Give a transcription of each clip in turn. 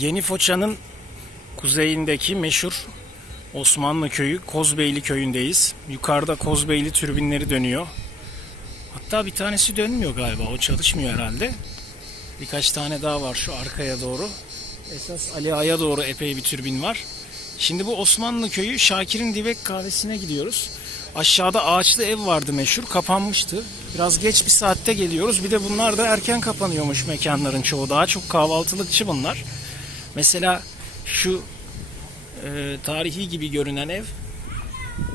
Yeni Foça'nın kuzeyindeki meşhur Osmanlı köyü Kozbeyli köyündeyiz. Yukarıda Kozbeyli türbinleri dönüyor. Hatta bir tanesi dönmüyor galiba. O çalışmıyor herhalde. Birkaç tane daha var şu arkaya doğru. Esas Ali Ağa'ya doğru epey bir türbin var. Şimdi bu Osmanlı köyü Şakir'in Dibek kahvesine gidiyoruz. Aşağıda ağaçlı ev vardı meşhur. Kapanmıştı. Biraz geç bir saatte geliyoruz. Bir de bunlar da erken kapanıyormuş mekanların çoğu. Daha çok kahvaltılıkçı bunlar. Mesela şu e, tarihi gibi görünen ev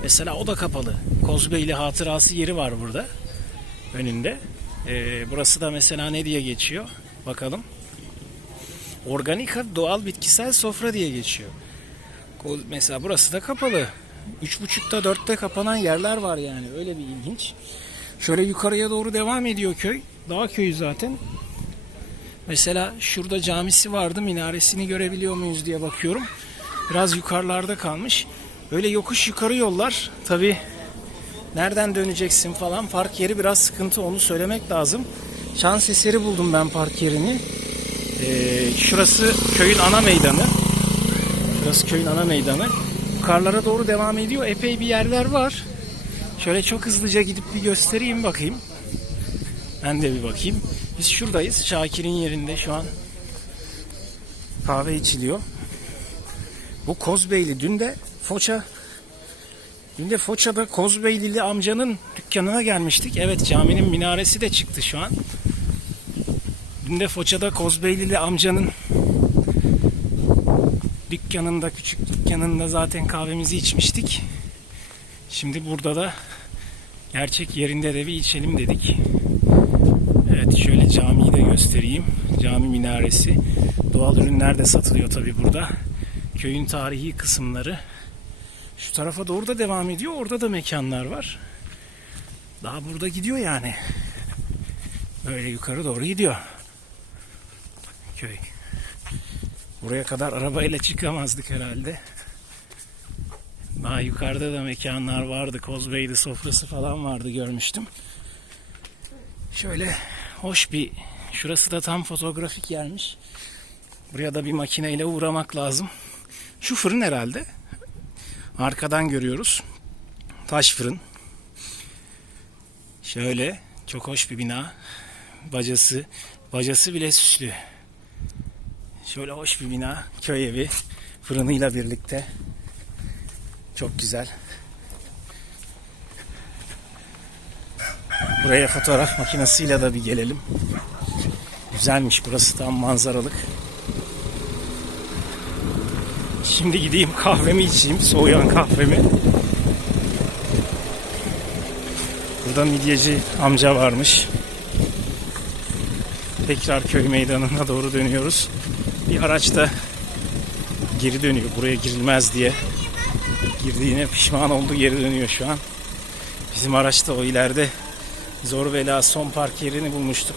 mesela o da kapalı. Kozbeyli hatırası yeri var burada önünde. E, burası da mesela ne diye geçiyor? Bakalım. Organika doğal bitkisel sofra diye geçiyor. Mesela burası da kapalı. Üç buçukta dörtte kapanan yerler var yani. Öyle bir ilginç. Şöyle yukarıya doğru devam ediyor köy. Dağ köyü zaten. Mesela şurada camisi vardı. Minaresini görebiliyor muyuz diye bakıyorum. Biraz yukarılarda kalmış. Böyle yokuş yukarı yollar. Tabi nereden döneceksin falan. Park yeri biraz sıkıntı onu söylemek lazım. Şans eseri buldum ben park yerini. Ee, şurası köyün ana meydanı. Burası köyün ana meydanı. Yukarılara doğru devam ediyor. Epey bir yerler var. Şöyle çok hızlıca gidip bir göstereyim bakayım. Ben de bir bakayım. Biz şuradayız. Şakir'in yerinde şu an kahve içiliyor. Bu Kozbeyli. Dün de Foça Dün de Foça'da Kozbeylili amcanın dükkanına gelmiştik. Evet caminin minaresi de çıktı şu an. Dün de Foça'da Kozbeylili amcanın dükkanında, küçük dükkanında zaten kahvemizi içmiştik. Şimdi burada da gerçek yerinde de bir içelim dedik. Evet şöyle camiyi de göstereyim. Cami minaresi. Doğal ürünler de satılıyor tabi burada. Köyün tarihi kısımları. Şu tarafa doğru da devam ediyor. Orada da mekanlar var. Daha burada gidiyor yani. Böyle yukarı doğru gidiyor. Köy. Buraya kadar arabayla çıkamazdık herhalde. Daha yukarıda da mekanlar vardı. Kozbeyli sofrası falan vardı görmüştüm. Şöyle hoş bir şurası da tam fotoğrafik yermiş. Buraya da bir makineyle uğramak lazım. Şu fırın herhalde. Arkadan görüyoruz. Taş fırın. Şöyle çok hoş bir bina. Bacası, bacası bile süslü. Şöyle hoş bir bina. Köy evi. Fırınıyla birlikte. Çok güzel. Buraya fotoğraf makinesiyle de bir gelelim. Güzelmiş burası tam manzaralık. Şimdi gideyim kahvemi içeyim. Soğuyan kahvemi. Burada midyeci amca varmış. Tekrar köy meydanına doğru dönüyoruz. Bir araç da geri dönüyor. Buraya girilmez diye. Girdiğine pişman oldu geri dönüyor şu an. Bizim araç da o ileride zor bela son park yerini bulmuştuk.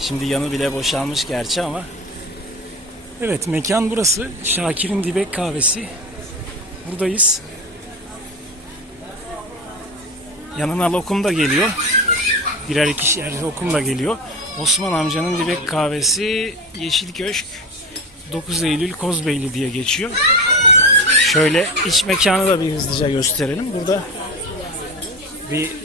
Şimdi yanı bile boşalmış gerçi ama Evet mekan burası. Şakir'in Dibek Kahvesi. Buradayız. Yanına lokum da geliyor. Birer ikişer lokum da geliyor. Osman amcanın Dibek Kahvesi Yeşil Köşk 9 Eylül Kozbeyli diye geçiyor. Şöyle iç mekanı da bir hızlıca gösterelim. Burada bir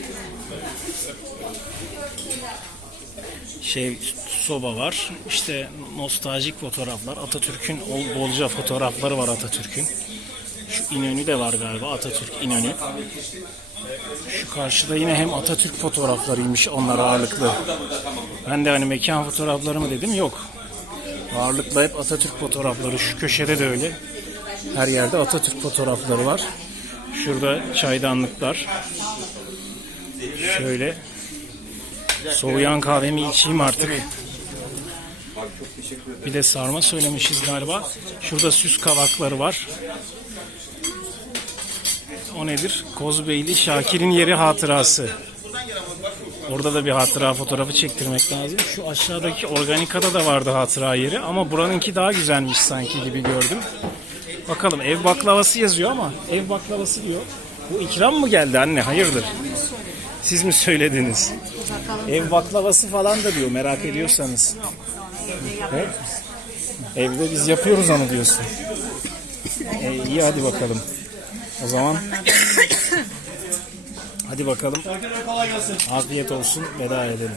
şey soba var. İşte nostaljik fotoğraflar. Atatürk'ün ol- bolca fotoğrafları var Atatürk'ün. Şu İnönü de var galiba Atatürk İnönü. Şu karşıda yine hem Atatürk fotoğraflarıymış onlar ağırlıklı. Ben de hani mekan fotoğrafları mı dedim yok. Ağırlıklı hep Atatürk fotoğrafları. Şu köşede de öyle. Her yerde Atatürk fotoğrafları var. Şurada çaydanlıklar. Şöyle soğuyan kahvemi içeyim artık. Bir de sarma söylemişiz galiba. Şurada süs kavakları var. O nedir? Kozbeyli Şakir'in yeri hatırası. Orada da bir hatıra fotoğrafı çektirmek lazım. Şu aşağıdaki organikada da vardı hatıra yeri ama buranınki daha güzelmiş sanki gibi gördüm. Bakalım ev baklavası yazıyor ama ev baklavası diyor. Bu ikram mı geldi anne? Hayırdır? Siz mi söylediniz? Ev baklavası falan da diyor merak ediyorsanız. Evet. Evde biz yapıyoruz onu diyorsun. E, iyi hadi bakalım. O zaman hadi bakalım. Afiyet olsun veda edelim.